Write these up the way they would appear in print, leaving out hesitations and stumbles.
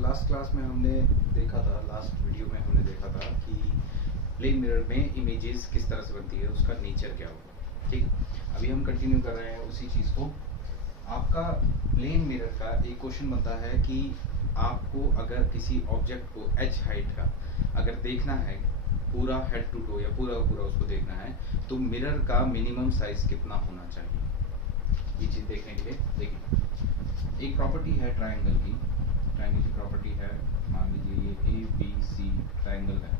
Last class में हमने देखा था, लास्ट वीडियो में हमने देखा था कि प्लेन मिरर में इमेजेस किस तरह से बनती है, उसका नेचर क्या होगा। ठीक, अभी हम कंटिन्यू कर रहे हैं उसी चीज़ को। आपका प्लेन मिरर का एक क्वेश्चन बनता है कि आपको अगर किसी ऑब्जेक्ट को एच हाइट का अगर देखना है, पूरा हेड टू टो या पूरा पूरा उसको देखना है, तो मिरर का मिनिमम साइज कितना होना चाहिए, ये चीज़ देखने के लिए देखिए। एक प्रॉपर्टी है ट्रायंगल की, ट्रायंगल की प्रॉपर्टी है, मान लीजिए ये ए बी सी ट्रायंगल है।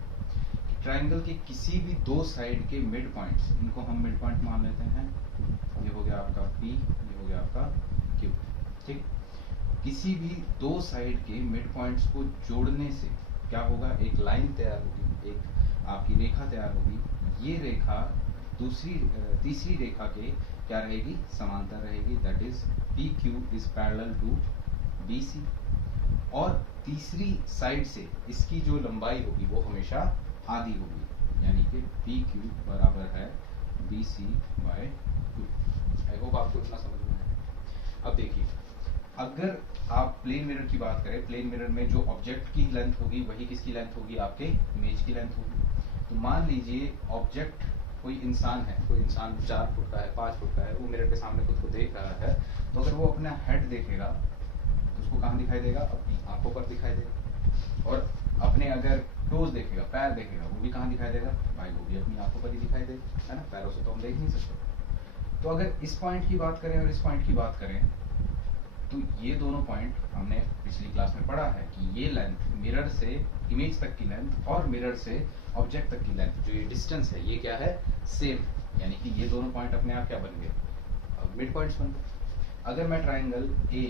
ट्रायंगल के किसी भी दो साइड के मिड पॉइंट्स, इनको हम मिड पॉइंट मान लेते हैं, ये हो गया आपका P, ये हो गया आपका Q। ठीक, किसी भी दो साइड के मिड पॉइंट्स को जोड़ने से क्या होगा, एक लाइन तैयार होगी, एक आपकी रेखा तैयार होगी। ये रेखा तीसरी रेखा के क्या रहेगी, समांतर रहेगी, that is PQ is parallel to BC। और तीसरी साइड से इसकी जो लंबाई होगी वो हमेशा आधी होगी, यानी कि PQ बराबर है BC बाय 2। आई होप आपको इतना समझ में आया। अब देखिए, अगर आप प्लेन मिरर की बात करें, प्लेन मिरर में जो ऑब्जेक्ट की लेंथ होगी वही किसकी लेंथ होगी, आपके इमेज की लेंथ होगी। तो मान लीजिए ऑब्जेक्ट कोई इंसान है, कोई इंसान 4 फुट का है, 5 फुट का है, वो मिरर के सामने खुद को देख रहा है, तो अगर वो अपना हेड देखेगा तो उसको कहाँ दिखाई देगा, अपनी आंखों पर दिखाई देगा। और अपने अगर टोज देखेगा, पैर देखेगा, वो भी कहाँ दिखाई देगा, भाई वो भी अपनी आंखों पर ही दिखाई देगा, है ना, पैरों से तो हम देख नहीं सकते। तो अगर इस पॉइंट की बात करें और इस पॉइंट की बात करें, तो ये दोनों पॉइंट हमने पिछली क्लास में पढ़ा है कि ये लेंथ मिरर से इमेज तक की लेंथ और मिरर से ऑब्जेक्ट तक की लेंथ, जो ये डिस्टेंस है, ये क्या है, सेम। यानी कि ये दोनों पॉइंट अपने आप क्या बन गए, मिड पॉइंट्स बन गए। अगर मैं ट्राइंगल A,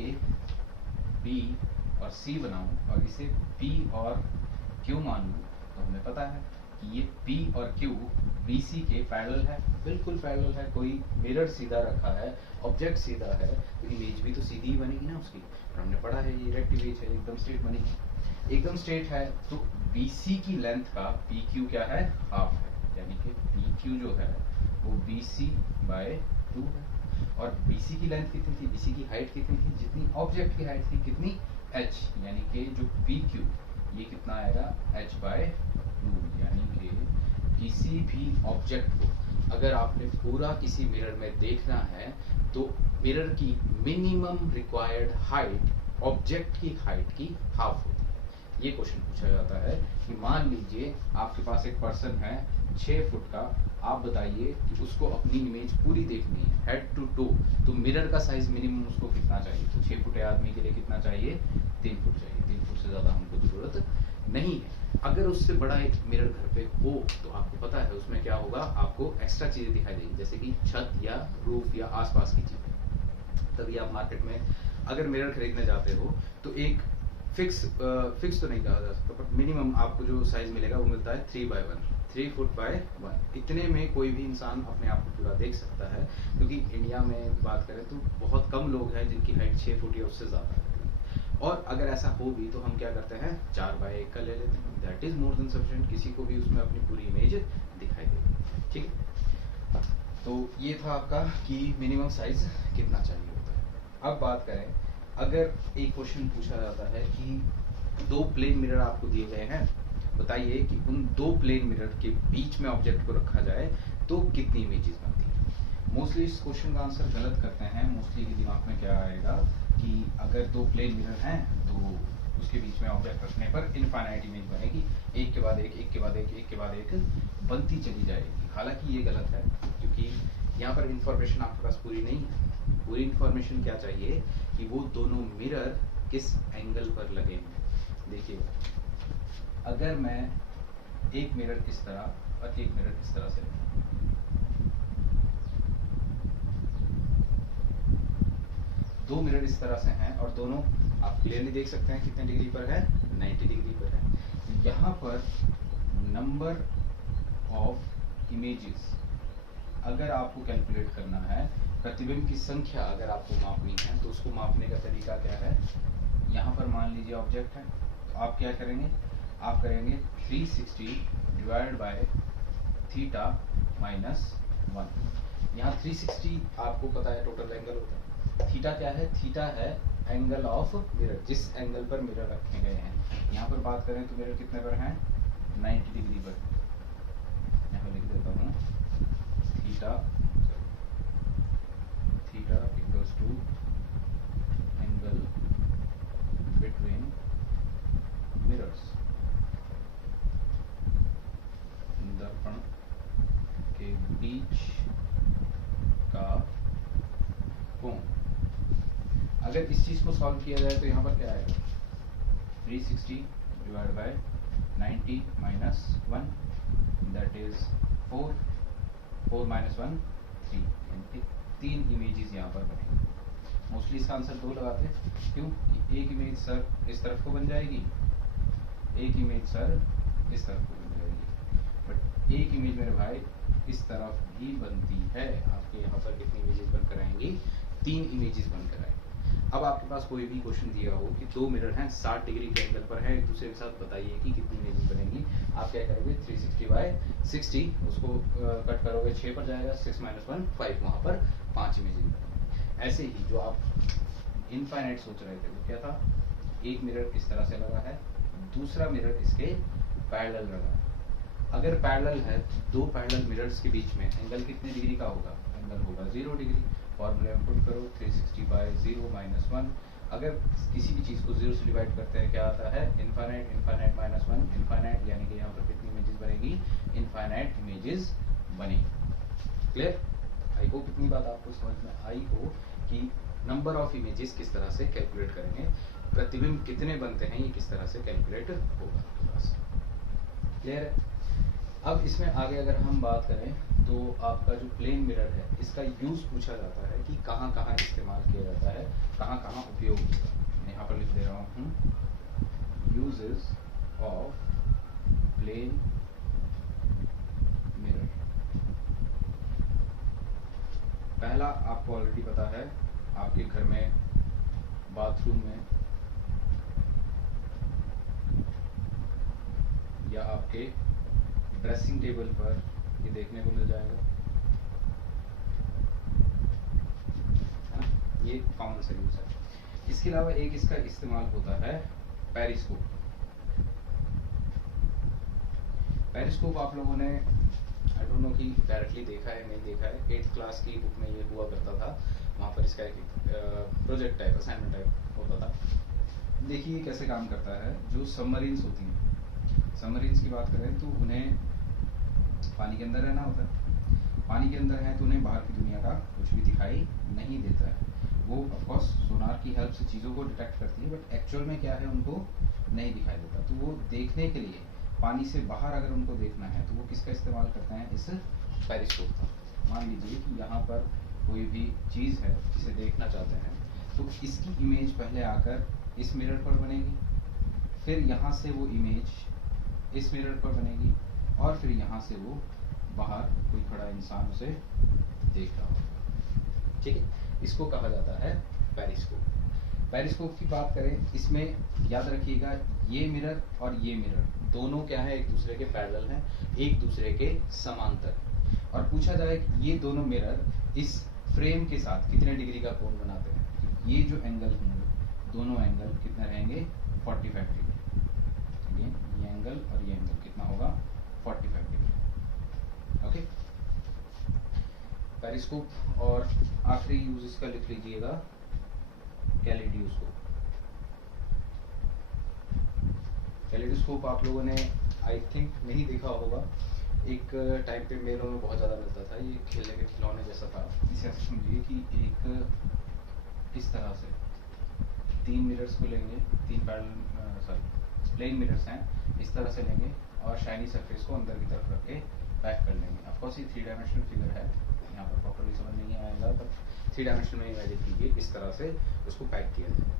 B और C बनाऊं और इसे P और Q मान लूं, तो हमें पता है कि ये P और Q BC के पैरेलल है, बिल्कुल पैरेलल है। कोई मिरर सीधा रखा है, ऑब्जेक्ट सीधा है, तो इमेज भी तो सीधी ही बनेगी ना उसकी। और हमने पढ़ा है ये इरेक्ट इमेज है, एकदम स्ट्रेट बनेगी। एकदम स्ट्रेट है तो BC की लेंथ का PQ क्या है, हाफ है, यानी कि PQ जो है वो BC बाय 2 है। और BC की लेंथ कितनी थी, BC की हाइट कितनी थी, जितनी ऑब्जेक्ट की हाइट थी, कितनी, h, यानी कि जो PQ ये कितना आएगा, h बाय 2। यानी कि किसी भी ऑब्जेक्ट को अगर आपने पूरा किसी मिरर में देखना है तो मिरर की मिनिमम रिक्वायर्ड हाइट ऑब्जेक्ट की हाइट की हाफ होती है। ये क्वेश्चन पूछा जाता है कि मान लीजिए आपके पास एक पर्सन है 6 फुट का, आप बताइए कि उसको अपनी इमेज पूरी देखनी है हेड टू टो, तो मिरर का साइज मिनिमम उसको कितना चाहिए। तो 6 फुट आदमी के लिए कितना चाहिए, 3 फुट चाहिए। 3 फुट से ज़्यादा हमको जरूरत नहीं है। अगर उससे बड़ा एक मिरर घर पे हो तो आपको पता है उसमें क्या होगा, आपको एक्स्ट्रा चीज़ें दिखाई देंगी, जैसे कि छत या रूफ या आसपास की चीज़ें। तभी आप मार्केट में अगर मिरर खरीदने जाते हो तो एक फिक्स तो नहीं कहा जा सकता, बट मिनिमम आपको जो साइज मिलेगा वो मिलता है 3 फुट बाय 1। इतने में कोई भी इंसान अपने आप को पूरा देख सकता है, क्योंकि इंडिया में बात करें तो बहुत कम लोग हैं जिनकी हाइट 6 फुट या उससे ज़्यादा है। और अगर ऐसा हो भी तो हम क्या करते हैं, 4 बाय 1 का ले लेते हैं, that is more than sufficient, किसी को भी उसमें अपनी पूरी इमेज दिखाई देगी। ठीक है, तो ये था आपका कि मिनिमम साइज कितना चाहिए होता है। अब बात करें, अगर एक क्वेश्चन पूछा जाता है कि 2 प्लेन मिरर आपको दिए गए हैं, बताइए कि उन 2 प्लेन मिरर के बीच में ऑब्जेक्ट को रखा जाए तो कितनी इमेजेस बनती है। मोस्टली इस क्वेश्चन का आंसर गलत करते हैं। मोस्टली के दिमाग में क्या आएगा कि अगर 2 प्लेन मिरर हैं तो उसके बीच में ऑब्जेक्ट रखने पर इनफाइनाइट इमेज बनेगी, एक के बाद एक, एक के बाद एक, एक के बाद एक बनती चली जाएगी। हालांकि ये गलत है, क्योंकि यहाँ पर इंफॉर्मेशन आपके पास पूरी नहीं है। पूरी इंफॉर्मेशन क्या चाहिए कि वो दोनों मिरर किस एंगल पर लगे हैं। देखिए, अगर मैं एक मिरर इस तरह और एक मिरर इस तरह से, दो मिरर इस तरह से हैं और दोनों आप क्लियरली देख सकते हैं कितने डिग्री पर है, 90 डिग्री पर है। यहाँ पर नंबर ऑफ इमेजेस अगर आपको कैलकुलेट करना है, प्रतिबिंब की संख्या अगर आपको मापनी है, तो उसको मापने का तरीका क्या है। यहाँ पर मान लीजिए ऑब्जेक्ट है, तो आप क्या करेंगे, आप करेंगे 360 डिवाइड बाय थीटा माइनस 1। यहाँ 360 आपको पता है टोटल एंगल होता है। थीटा क्या है, थीटा है एंगल ऑफ मिरर, जिस एंगल पर मिरर रखे गए हैं। यहाँ पर बात करें तो मिरर कितने पर हैं, 90 डिग्री पर। यहाँ लिख देता हूँ theta equals to angle between mirrors, दर्पण के बीच का कोण। अगर इस चीज को सॉल्व किया जाए तो यहाँ पर क्या आएगा, 360 divide by 90 minus 1, that is 4, 4 minus 1 3, 3 images यहाँ पर बनेंगी। मोस्टली इसका आंसर 2 लगाते हैं, क्यों, एक इमेज सर इस तरफ को बन जाएगी, एक इमेज सर इस तरफ को बन जाएगी, बट एक इमेज मेरे भाई इस तरफ भी बनती है। आपके यहाँ पर कितनी इमेजेस बनकर आएंगी, 3 इमेजेस बनकर आएंगी। अब आपके पास कोई भी क्वेश्चन दिया हो कि 2 मिरर हैं 60 डिग्री के एंगल पर है, एक दूसरे के साथ बताइए कि कितनी इमेजेस बनेंगी। आप क्या करोगे, 360 बाय 60, उसको कट करोगे 6 पर जाएगा, 6 माइनस 1 5, वहाँ पर 5 इमेजेस बनेंगी। ऐसे ही जो आप इनफाइनाइट सोच रहे थे वो क्या था, एक मिरर इस तरह से लगा है, दूसरा मिरर इसके पैरेलल लगा है। अगर पैरेलल है, 2 पैरेलल मिरर्स के बीच में एंगल कितने डिग्री का होगा, एंगल होगा 0 डिग्री। फॉर्मूले में पुट करो 360 बाय 0 माइनस 1। अगर किसी भी चीज़ को 0 से डिवाइड करते हैं क्या आता है, इनफाइनाइट, इनफाइनाइट माइनस 1, इनफाइनाइट, यानी कि यहाँ पर कितनी इमेजेस बनेगी, इनफाइनाइट इमेजेस बनेगी। क्लियर? आई होप इतनी बात आपको समझ में आई हो कि नंबर ऑफ इमेजेस किस तरह से कैलकुलेट करेंगे, प्रतिबिंब कितने बनते हैं ये किस तरह से कैलकुलेट होगा आपके पास। क्लियर है? अब इसमें आगे अगर हम बात करें तो आपका जो प्लेन मिरर है इसका यूज पूछा जाता है कि कहाँ कहाँ इस्तेमाल किया जाता है, कहाँ कहाँ उपयोग होता है। मैं यहाँ पर लिख दे रहा हूँ, यूजेस ऑफ प्लेन मिरर। पहला आपको ऑलरेडी पता है, आपके घर में बाथरूम में या आपके ड्रेसिंग टेबल पर ये देखने को मिल जाएगा, है ना, ये कॉमन सा यूज है। इसके अलावा एक इसका इस्तेमाल होता है पेरिस्कोप। पेरिस्कोप आप लोगों ने आई डोंट नो कि डायरेक्टली देखा है नहीं देखा है, 8th क्लास की बुक में ये हुआ करता था, वहाँ पर इसका एक प्रोजेक्ट टाइप, असाइनमेंट टाइप होता था। देखिए कैसे काम करता है। जो सबमरीन्स होती हैं, सबमरीन्स की बात करें तो उन्हें पानी के अंदर रहना होता है, पानी के अंदर है तो उन्हें बाहर की दुनिया का कुछ भी दिखाई नहीं देता है। वो ऑफकोर्स सोनार की हेल्प से चीज़ों को डिटेक्ट करती है, बट एक्चुअल में क्या है उनको नहीं दिखाई देता। तो वो देखने के लिए पानी से बाहर अगर उनको देखना है तो वो किसका इस्तेमाल करते हैं, इस पेरिस्कोप का। मान लीजिए कि यहाँ पर कोई भी चीज़ है जिसे देखना चाहते हैं, तो इसकी इमेज पहले आकर इस मिरर पर बनेगी, फिर यहाँ से वो इमेज इस मिरर पर बनेगी, और फिर यहाँ से वो बाहर कोई खड़ा इंसान उसे देख रहा होगा। ठीक है, इसको कहा जाता है पेरिस्कोप। पेरिस्कोप की बात करें, इसमें याद रखिएगा ये मिरर और ये मिरर दोनों क्या है, एक दूसरे के पैरेलल हैं, एक दूसरे के समांतर। और पूछा जाए कि ये दोनों मिरर इस फ्रेम के साथ कितने डिग्री का कोण बनाते हैं, तो ये जो एंगल होंगे, दोनों एंगल कितने रहेंगे, 45 डिग्री। ये एंगल और ये एंगल कितना होगा, 45 डिग्री। Okay, periscope. और आखिरी यूज इसका लिख लीजिएगा, कैलिडियोस्कोप। कैलिडोस्कोप आप लोगों ने आई थिंक नहीं देखा होगा, एक टाइम पे मेलों में बहुत ज़्यादा मिलता था, ये खेलने के खिलौने जैसा था। इसे ऐसे समझिए कि एक इस तरह से 3 मिरर्स को लेंगे, 3 प्लेन मिरर्स हैं, इस तरह से लेंगे और शाइनी सरफेस को अंदर की तरफ रख के पैक कर लेंगे। ऑफकोर्स ये 3 डायमेंशनल फिगर है, यहाँ पर प्रॉपर्ली समझ नहीं आएगा, पर 3 डायमेंशन में इमेजिन कीजिए इस तरह से उसको पैक किया जाए।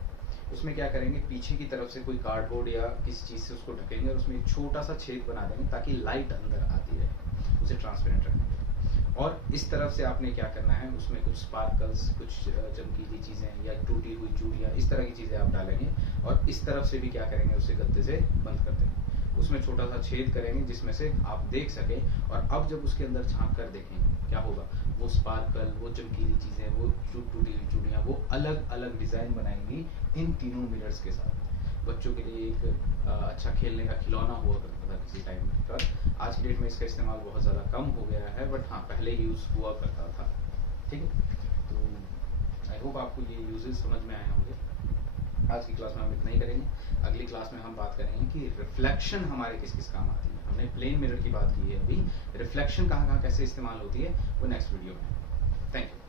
उसमें क्या करेंगे, पीछे की तरफ से कोई कार्डबोर्ड या किसी चीज़ से उसको ढकेंगे और उसमें एक छोटा सा छेद बना देंगे ताकि लाइट अंदर आती रहे, उसे ट्रांसपेरेंट रखेंगे। और इस तरफ से आपने क्या करना है, उसमें कुछ स्पार्कल्स, कुछ चमकीली चीज़ें या टूटी हुई चूड़ियाँ, इस तरह की चीज़ें आप डालेंगे और इस तरफ से भी क्या करेंगे, उसे गत्ते से बंद कर देंगे, उसमें छोटा सा छेद करेंगे जिसमें से आप देख सकें। और अब जब उसके अंदर झांक कर देखेंगे क्या होगा, वो स्पार्कल, वो चमकीली चीज़ें, वो टूटी हुई चूड़ियाँ, वो अलग अलग डिज़ाइन बनाएंगी इन तीनों मिरर्स के साथ। बच्चों के लिए एक अच्छा खेलने का खिलौना हुआ करता था किसी टाइम पर। आज की डेट में इसका इस्तेमाल बहुत ज़्यादा कम हो गया है, बट हाँ पहले यूज़ हुआ करता था। ठीक है, तो आई होप आपको ये यूजेस समझ में आए होंगे। आज की क्लास में हम इतना ही करेंगे। अगली क्लास में हम बात करेंगे कि रिफ्लेक्शन हमारे किस किस काम आती है। हमने प्लेन मिरर की बात की है अभी, रिफ्लेक्शन कहाँ कहाँ कैसे इस्तेमाल होती है वो नेक्स्ट वीडियो में। Thank you.